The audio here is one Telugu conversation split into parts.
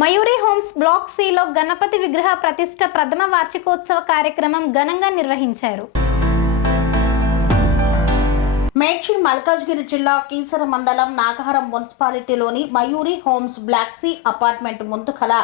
మయూరి హోమ్స్ బ్లాక్ సిలో గణపతి విగ్రహ ప్రతిష్ట ప్రథమ వార్షికోత్సవ కార్యక్రమం ఘనంగా నిర్వహించారు. మేడ్చల్ మల్కాజ్గిరి జిల్లా కీసర మండలం నాగహారం మున్సిపాలిటీలోని Mayuri homes block C apartment ముందు కల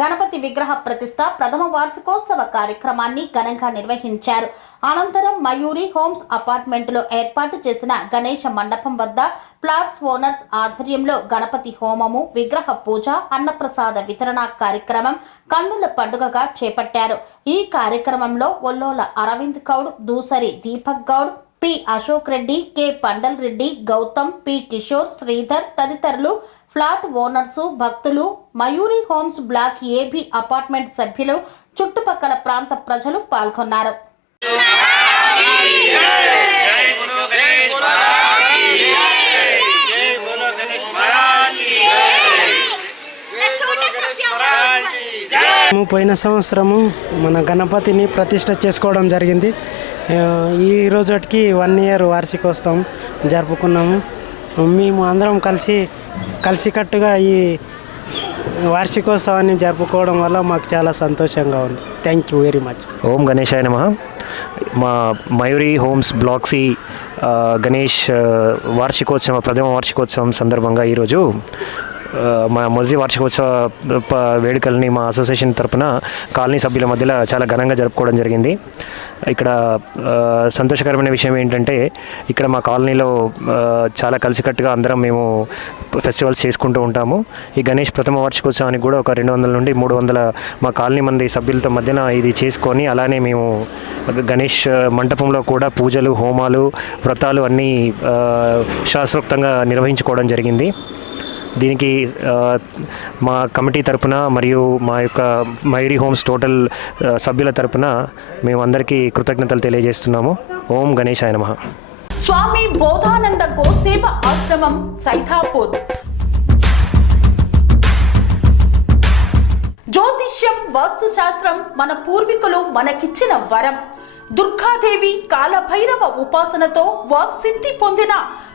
గణపతి విగ్రహ ప్రతిష్ట ప్రథమ వార్షికోత్సవ కార్యక్రమాన్ని ఘనంగా నిర్వహించారు. అనంతరం మయూరి హోమ్స్ అపార్ట్మెంట్లో ఏర్పాటు చేసిన గణేష మండపం వద్ద ప్లాట్స్ ఓనర్స్ ఆధ్వర్యంలో గణపతి హోమము విగ్రహ పూజ అన్నప్రసాద వితరణ కార్యక్రమం కన్నుల పండుగగా చేపట్టారు. ఈ కార్యక్రమంలో Ollola Aravind Goud Dusari Deepak Goud P. Ashok Reddy K. Pandal Reddy Gautam P. Kishore Sridhar తదితరులు ఫ్లాట్ ఓనర్సు భక్తులు Mayuri homes block AB apartment సభ్యులు చుట్టుపక్కల ప్రాంత ప్రజలు పాల్గొన్నారు. పోయిన సంవత్సరము మన గణపతిని ప్రతిష్ట చేసుకోవడం జరిగింది. ఈ రోజుకి వన్ ఇయర్ వార్షికోత్సవం జరుపుకున్నాము. మేము అందరం కలిసి కలిసికట్టుగా ఈ వార్షికోత్సవాన్ని జరుపుకోవడం వల్ల మాకు చాలా సంతోషంగా ఉంది. థ్యాంక్ యూ వెరీ మచ్ ఓం గణేశాయ నమ. మా మయూరి హోమ్స్ బ్లాక్సీ గణేష్ వార్షికోత్సవ ప్రథమ వార్షికోత్సవం సందర్భంగా ఈరోజు మా మొదటి వార్షికోత్సవ ప- వేడుకల్ని మా అసోసియేషన్ తరపున కాలనీ సభ్యుల మధ్యలో చాలా ఘనంగా జరుపుకోవడం జరిగింది. ఇక్కడ సంతోషకరమైన విషయం ఏంటంటే ఇక్కడ మా కాలనీలో చాలా కలిసికట్టుగా అందరం మేము ఫెస్టివల్స్ చేసుకుంటూ ఉంటాము. ఈ గణేష్ ప్రథమ వార్షికోత్సవానికి కూడా ఒక రెండు వందల నుండి మూడు వందల మా కాలనీ మంది సభ్యులతో మధ్యన ఇది చేసుకొని అలానే మేము గణేష్ మంటపంలో కూడా పూజలు హోమాలు వ్రతాలు అన్నీ శాస్త్రోక్తంగా నిర్వహించుకోవడం జరిగింది. దీనికి మా కమిటీ తరపున మరియు మా యొక్క మైరీ హోమ్స్ టోటల్ సభ్యుల తరపున మేము అందరికీ కృతజ్ఞతలు తెలియజేస్తున్నాము. ఓం గణేశాయ నమ. స్వామి బోధానంద గోసేవ ఆశ్రమం సైథాపూర్ జ్యోతిష్యం వాస్తుశాస్త్రం మన పూర్వీకులు మనకిచ్చిన వరం. దుర్గాదేవి కాలభైరవ ఉపాసనతో వాక్సిద్ధి పొందిన